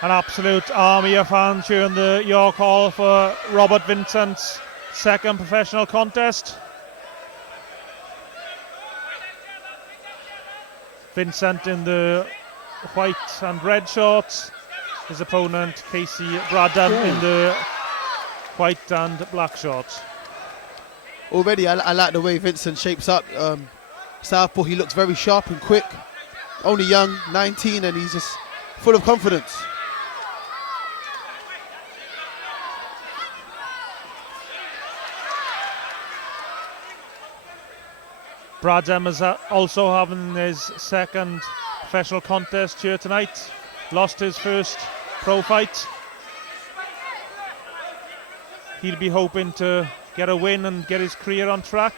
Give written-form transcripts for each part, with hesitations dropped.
An absolute army of fans here in the York Hall for Robert Vincent's second professional contest. Vincent in the white and red shorts. His opponent, Kasey Bradnum, in the white and black shorts. Already, I like the way Vincent shapes up. Southpaw, he looks very sharp and quick. Only young, 19, and he's just full of confidence. Bradnum is also having his second professional contest here tonight. Lost his first pro fight. He'll be hoping to get a win and get his career on track.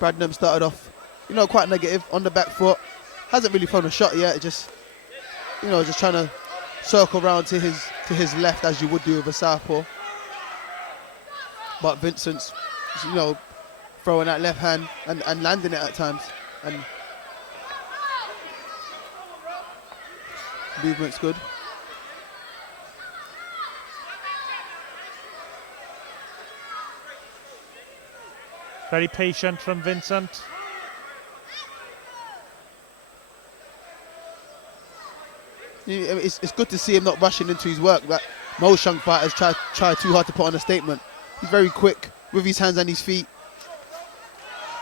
Bradnum started off, quite negative on the back foot. Hasn't really thrown a shot yet. Just trying to circle around to his left as you would do with a southpaw. But Vincent's, throwing that left hand and landing it at times. And movement's good. Very patient from Vincent. It's good to see him not rushing into his work. But most young fighters try too hard to put on a statement. He's very quick with his hands and his feet.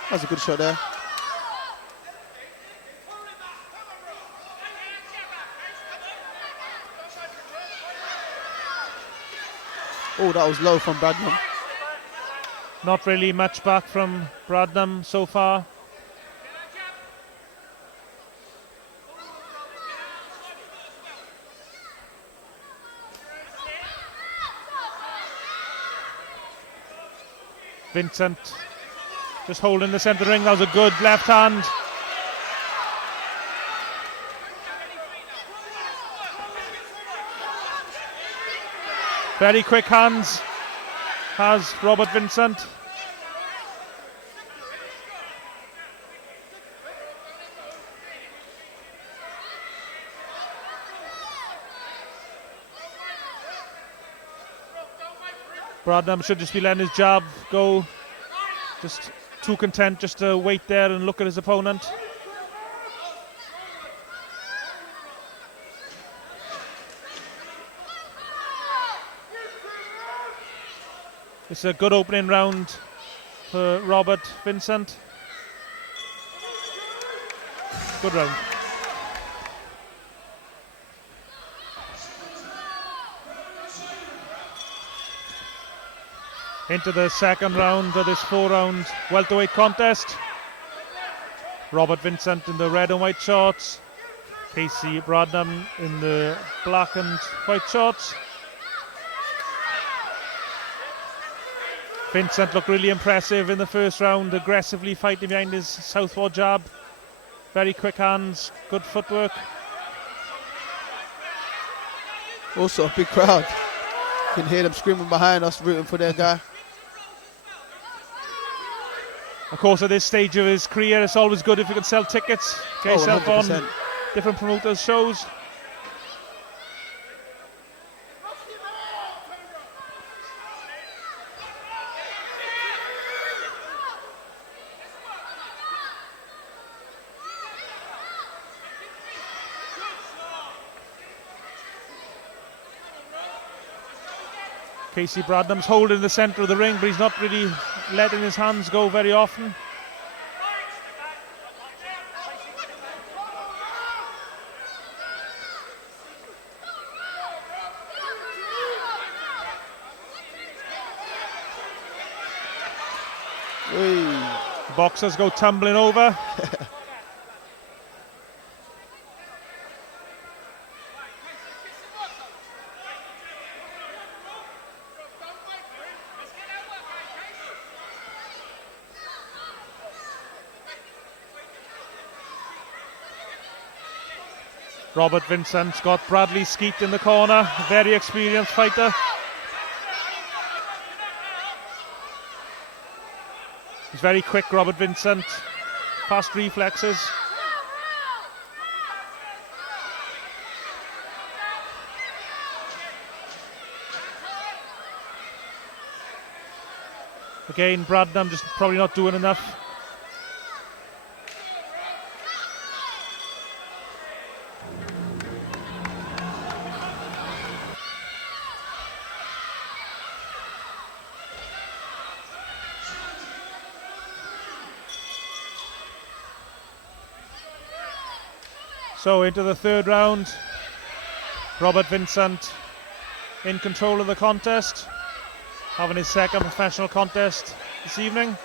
That's a good shot there. Oh, that was low from Bradnum. Not really much back from Bradnum so far. Vincent just holding the centre ring. That was a good left hand. Very quick hands has Robert Vincent. Bradnum should just be letting his jab go. Just too content just to wait there and look at his opponent. It's a good opening round for Robert Vincent. Good round. Into the second round of this 4-round welterweight contest. Robert Vincent in the red and white shorts. Kasey Bradnum in the black and white shorts. Vincent looked really impressive in the first round, aggressively fighting behind his southpaw jab. Very quick hands, good footwork. Also a big crowd. You can hear them screaming behind us, rooting for their guy. Of course, at this stage of his career, it's always good if you can sell tickets. Get yourself on different promoters' shows. Kasey Bradnum's holding the centre of the ring, but he's not really letting his hands go very often. Boxers go tumbling over. Robert Vincent's got Bradley Skeet in the corner, very experienced fighter. He's very quick, Robert Vincent, fast reflexes. Again, Bradnum just probably not doing enough. So into the third round, Robert Vincent in control of the contest, having his second professional contest this evening.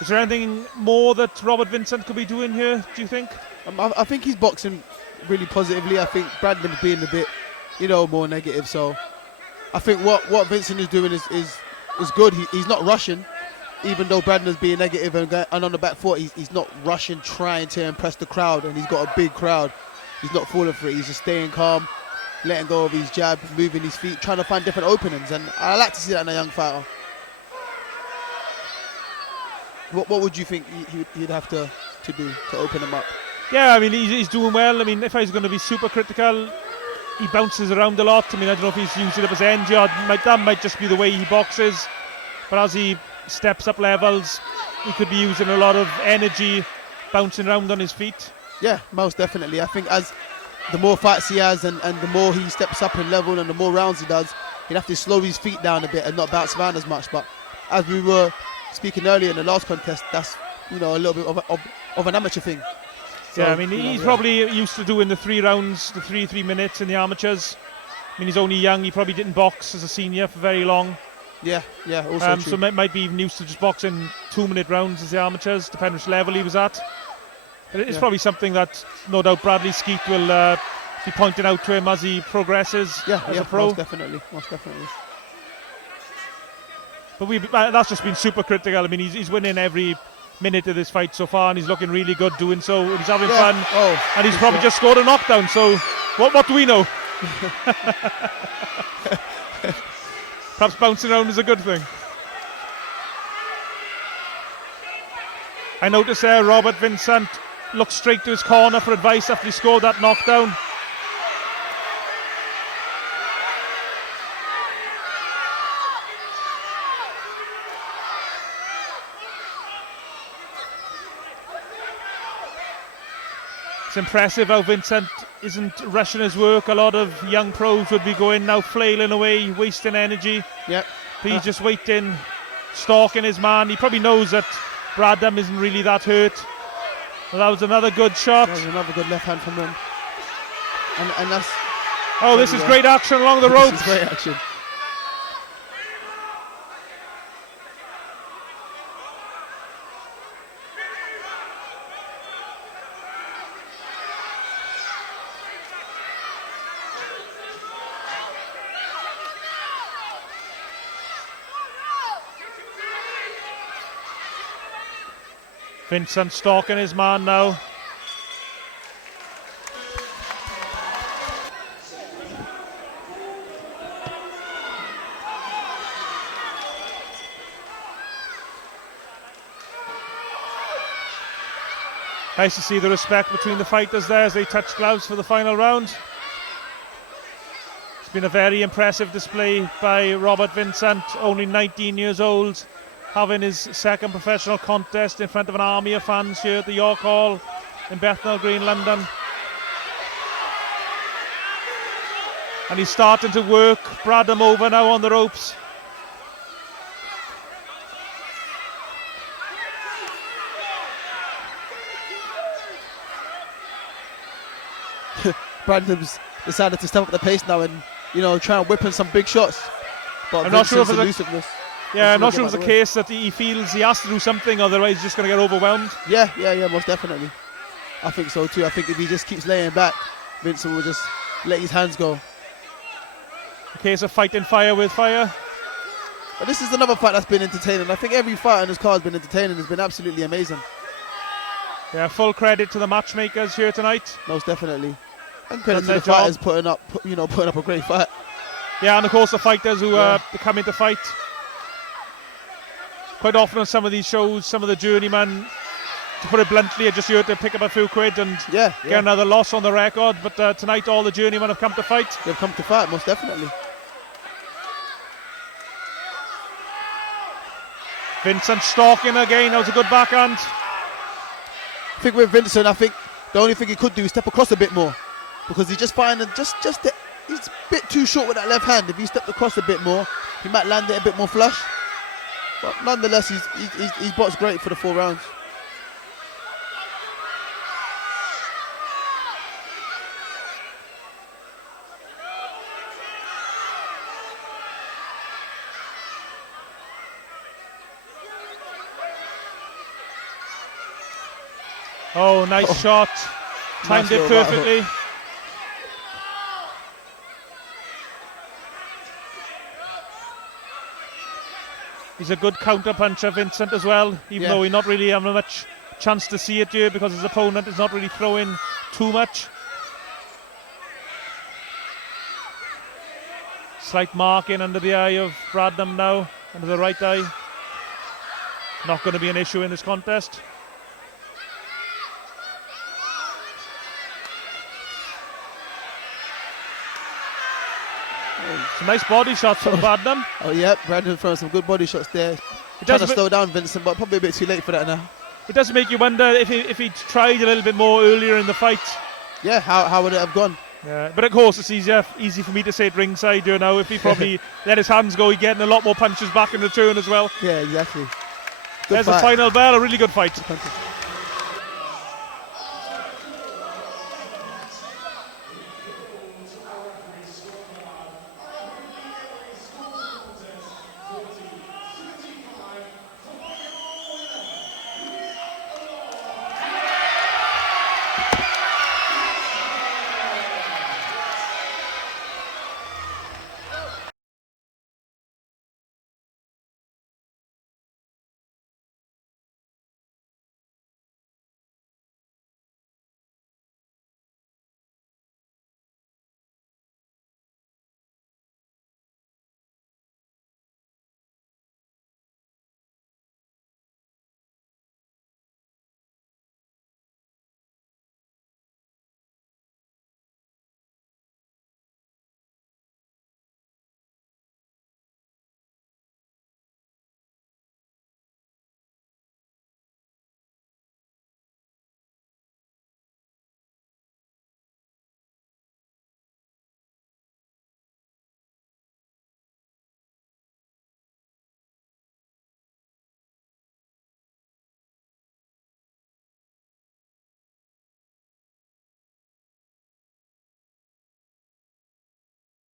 Is there anything more that Robert Vincent could be doing here, do you think? I think he's boxing really positively. I think Bradnum's being a bit, more negative. So I think what Vincent is doing is good. He's not rushing. Even though Bradnum's being negative and on the back foot, he's not rushing, trying to impress the crowd, and he's got a big crowd. He's not falling for it. He's just staying calm, letting go of his jab, moving his feet, trying to find different openings, and I like to see that in a young fighter. What would you think he'd have to do to open him up? Yeah, I mean, he's doing well. I mean, if I was going to be super critical, he bounces around a lot. I mean, I don't know if he's using it up his energy, or that might just be the way he boxes, but as he steps up levels, he could be using a lot of energy bouncing around on his feet. Yeah, most definitely. I think as the more fights he has and the more he steps up in level and the more rounds he does, he'd have to slow his feet down a bit and not bounce around as much. But as we were speaking earlier in the last contest, that's a little bit of an amateur thing. So, yeah, I mean, he's probably used to doing the 3 rounds, the 3 minutes in the amateurs. I mean, he's only young. He probably didn't box as a senior for very long. Yeah, also true. So might be even used to just boxing 2-minute rounds as the amateurs, depending which level he was at. But it's probably something that no doubt Bradley Skeet will be pointing out to him as he progresses as a pro. Most definitely. But that's just been super critical. I mean, he's winning every minute of this fight so far, and he's looking really good doing so. He's having fun, and he's probably just scored a knockdown. So what do we know? Perhaps bouncing around is a good thing. I noticed there Robert Vincent looked straight to his corner for advice after he scored that knockdown. It's impressive how Vincent isn't rushing his work. A lot of young pros would be going now flailing away, wasting energy. Yep. But he's just waiting, stalking his man. He probably knows that Bradnum isn't really that hurt. Well, that was another good shot. That was another good left hand from him. And that's... Oh, this is great action along the ropes. This is great action. Vincent stalking his man now. Nice to see the respect between the fighters there as they touch gloves for the final round. It's been a very impressive display by Robert Vincent, only 19 years old, having his second professional contest in front of an army of fans here at the York Hall in Bethnal Green, London. And he's starting to work Bradnum over now on the ropes. Bradnum's decided to step up the pace now and, you know, try and whip in some big shots. But I'm not sure if it's elusiveness. Yeah, I'm not sure if it's a case that he feels he has to do something, otherwise he's just going to get overwhelmed. Yeah, most definitely. I think so too. I think if he just keeps laying back, Vincent will just let his hands go. A case of fighting fire with fire. But this is another fight that's been entertaining. I think every fight on this card has been entertaining. It's been absolutely amazing. Yeah, full credit to the matchmakers here tonight. Most definitely. And credit to the fighters putting up a great fight. Yeah, and of course the fighters who come in to fight. Quite often on some of these shows, some of the journeymen, to put it bluntly, are just here to pick up a few quid and get another loss on the record. But tonight all the journeymen have come to fight. They've come to fight, most definitely. Vincent stalking again. That was a good backhand. I think with Vincent, the only thing he could do is step across a bit more, because he's just finding he's a bit too short with that left hand. If he stepped across a bit more, he might land it a bit more flush. But nonetheless, he's boxed great for the 4 rounds. Oh, nice shot. Timed it perfectly. He's a good counter puncher, Vincent, as well, even though he's not really having much chance to see it here because his opponent is not really throwing too much. Slight marking under the eye of Bradnum now, under the right eye. Not going to be an issue in this contest. Some nice body shots from Bradnum. Oh yeah, Bradnum throwing some good body shots there. Trying to slow down Vincent, but probably a bit too late for that now. It does make you wonder if he tried a little bit more earlier in the fight. Yeah, how would it have gone? Yeah, but of course it's easy for me to say at ringside here now. If he probably let his hands go, he'd getting a lot more punches back in return as well. Yeah, exactly. There's the final bell, a really good fight.